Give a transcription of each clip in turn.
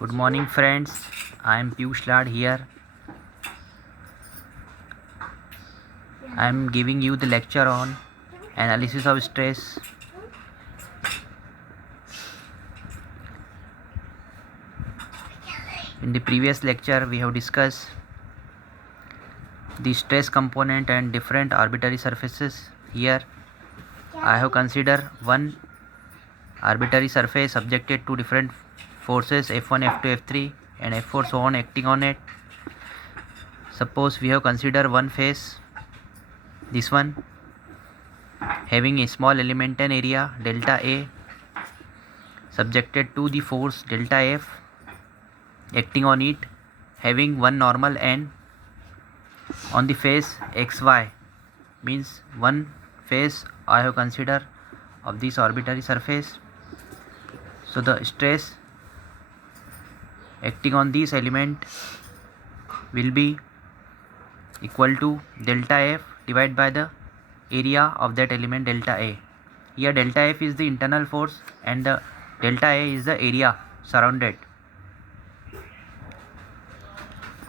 Good morning, friends. I am Piyush Lad here. I am giving you the lecture on analysis of stress. In the previous lecture, we have discussed the stress component and different arbitrary surfaces. Here, I have considered one arbitrary surface subjected to different forces F1, F2, F3 and F4 so on acting on it. Suppose we have considered one face, this one, having a small elemental area delta A subjected to the force delta F acting on it, having one normal n on the face xy, means one face I have considered of this arbitrary surface. So the stress acting on this element will be equal to delta F divided by the area of that element delta A. Here delta F is the internal force and the delta A is the area surrounded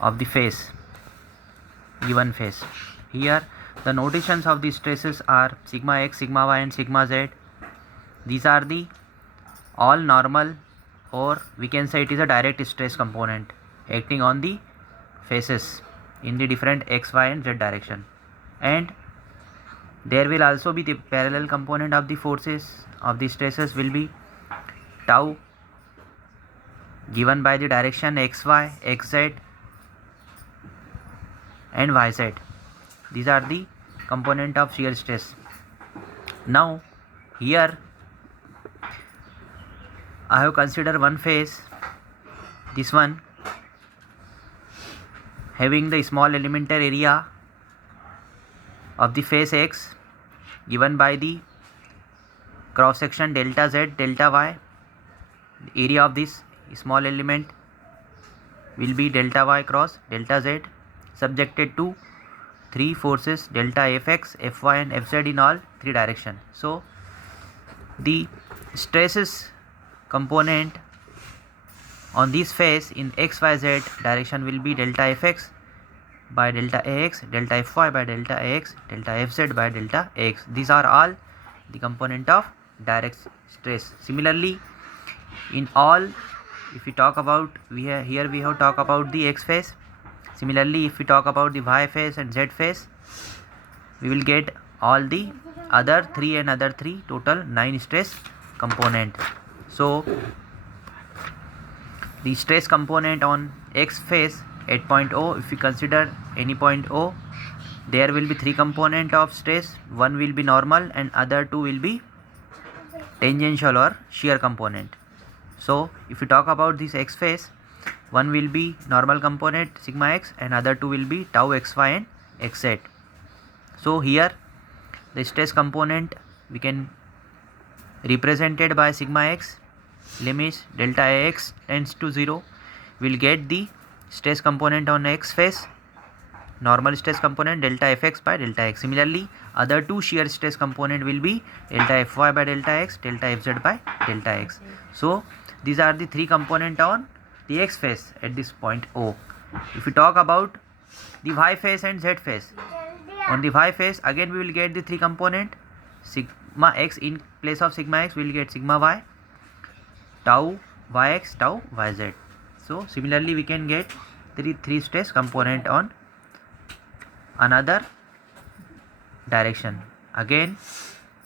of the face, given face. Here the notations of the stresses are sigma x, sigma y and sigma z. These are the all normal, or we can say it is a direct stress component acting on the faces in the different x, y and z direction. And there will also be the parallel component of the forces of the stresses will be tau given by the direction xy, xz and yz. These are the component of shear stress. Now here I have considered one face, this one, having the small elemental area of the face x given by the cross section delta z, delta y. The area of this small element will be delta y cross delta z subjected to three forces delta fx, fy and fz in all three directions. So the stresses component on this face in xyz direction will be delta fx by delta ax, delta fy by delta ax, delta fz by delta ax. These are all the component of direct stress. Similarly, in all, if we talk about, here we have talk about the x phase. Similarly, if we talk about the y phase and z phase, we will get all the other 3 and other 3, total 9 stress component. So the stress component on x phase at point O, if we consider any point O, there will be 3 component of stress. One will be normal and other 2 will be tangential or shear component. So if we talk about this x phase, one will be normal component sigma x and other 2 will be tau xy and xz. So here the stress component we can represented by sigma x, limit delta x tends to 0, will get the stress component on x phase, normal stress component delta fx by delta x. Similarly, other two shear stress component will be delta fy by delta x, delta fz by delta x. So these are the 3 component on the x phase at this point O. If we talk about the y phase and z phase, on the y phase again we will get the 3 component, sigma x in place of sigma x we will get sigma y, tau yx, tau yz. So similarly we can get three stress component on another direction. Again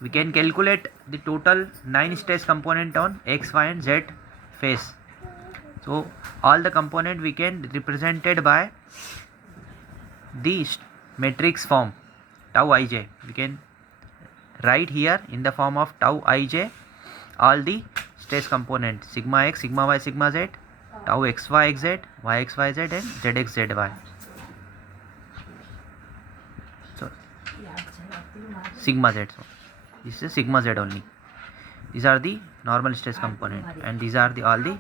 we can calculate the total 9 stress component on x, y and z phase. So all the component we can represented by the matrix form tau ij. We can write here in the form of tau ij all the stress component sigma x, sigma y, sigma z, tau xy xz, y xy z and zx zy. So sigma z. So this is sigma z only. These are the normal stress component and these are the all the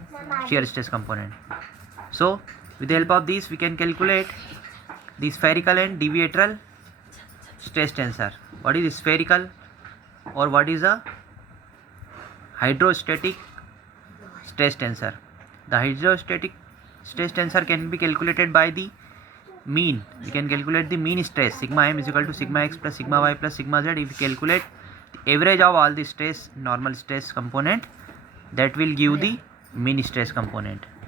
shear stress component. So with the help of this we can calculate the spherical and deviatorial stress tensor. What is spherical or what is a hydrostatic stress tensor? The hydrostatic stress tensor can be calculated by the mean. We can calculate the mean stress. Sigma m is equal to sigma x plus sigma y plus sigma z. If we calculate the average of all the stress, normal stress component, that will give the mean stress component.